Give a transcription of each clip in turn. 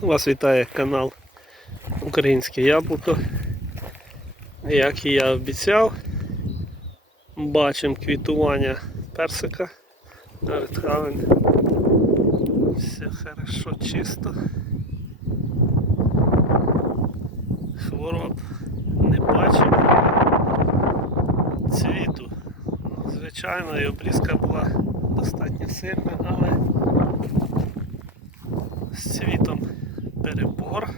Вас вітає канал Українське Яблуко. Як і я обіцяв, бачимо квітування персика на редхавен. Все хорошо, чисто. Хвороб не бачимо. Цвіту. Звичайно, і обрізка була достатньо сильна, але з цвітом перебор.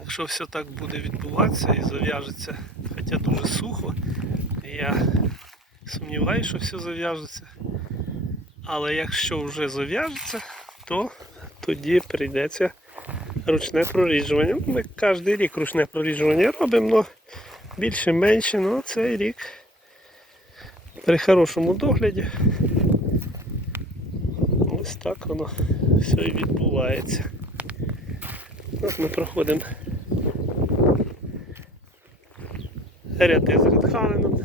Якщо все так буде відбуватися і зав'яжеться, хоча дуже сухо, я сумніваюся, що все зав'яжеться. Але якщо вже зав'яжеться, то тоді прийдеться ручне проріджування. Ну, Ми кожен рік ручне проріджування робимо, але більше-менше, ну цей рік при хорошому догляді Ось так воно все і відбувається. От ми проходимо ряди з редханеном.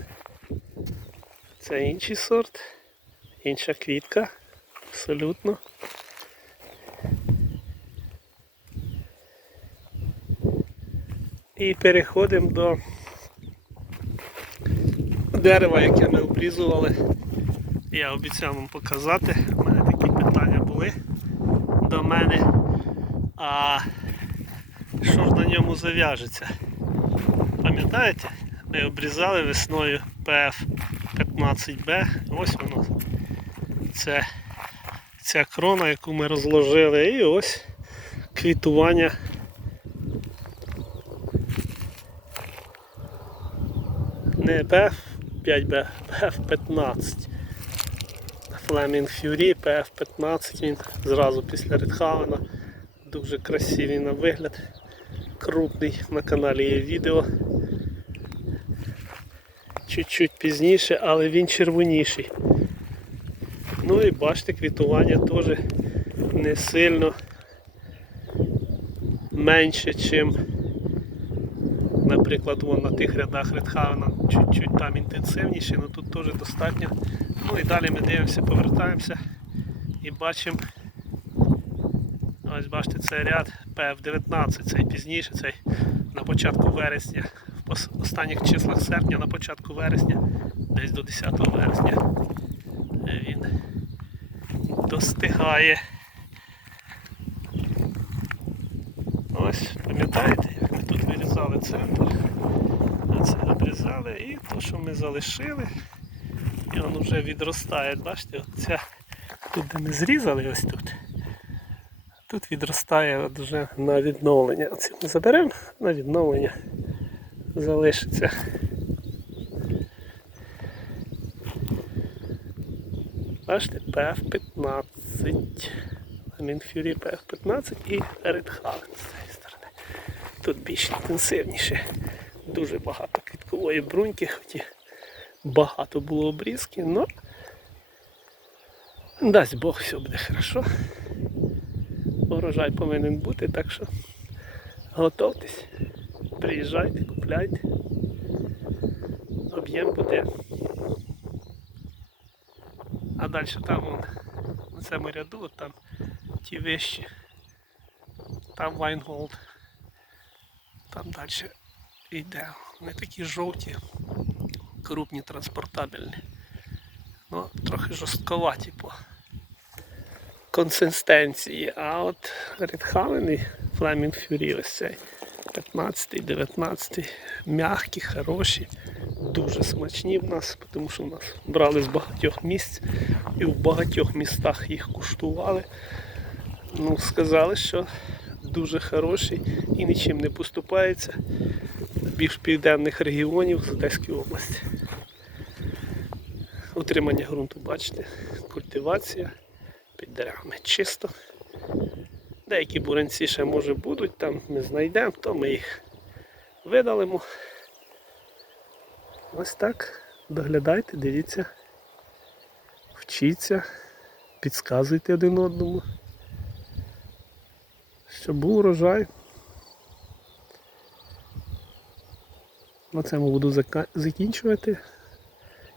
Це інший сорт, інша квітка, абсолютно. І переходимо до дерева, яке ми обрізували. Я обіцяв вам показати. У мене такі питання були до мене. А що ж на ньому зав'яжеться? Пам'ятаєте? Ми обрізали весною PF15B. Ось воно. Це ця крона, яку ми розложили. І ось квітування. Не PF5B, PF15. Flaming Fury PF15, він зразу після Редхавена. Дуже красивий на вигляд. Крупний на каналі є відео. Чуть-чуть пізніше, але він червоніший. Ну і бачите, квітування теж не сильно менше, чим, наприклад, вон на тих рядах Редхавена чуть-чуть там інтенсивніше, але тут теж достатньо. Ну і далі ми дивимося, повертаємося і бачимо. Ось бачите, цей ряд PF19, цей пізніше, цей на початку вересня, в останніх числах серпня, на початку вересня, десь до 10 вересня він достигає. Ось, пам'ятаєте, вирізали центр? Це обрізали і то, що ми залишили. І воно вже відростає. Бачите, от ця, тут де ми зрізали ось тут. Тут відростає от вже на відновлення. Оце ми заберемо на відновлення. Залишиться. Бачите, PF15. Fury PF15 і Red Тут більш інтенсивніше. Дуже багато квіткової бруньки, хоч і багато було обрізки, але дасть Бог все буде хорошо. Урожай повинен бути, так що готовтесь, приїжджайте, купляйте. Об'єм буде. А далі там вон, на цьому ряду, от там ті вещі, там Вайнголд, там далі йде. Вони такі жовті, крупні транспортабельні. Ну, трохи жорстковаті по консистенції. А от Редхавен і Flaming Fury ось цей 15 19 м'які, хороші, дуже смачні в нас, тому що в нас брали з багатьох місць і в багатьох містах їх куштували. Ну, сказали, що дуже хороші і нічим не поступається більш південних регіонів з Одеської області. Утримання ґрунту, бачите, культивація під деревами чисто. Деякі буренці ще може будуть, там ми знайдемо, то ми їх видалимо. Ось так. Доглядайте, дивіться, вчіться, підказуйте один одному, щоб був урожай. На цьому буду закінчувати.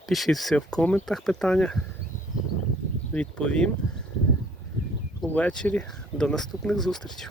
Пишіть все в коментах питання. Відповім. увечері. До наступних зустрічей.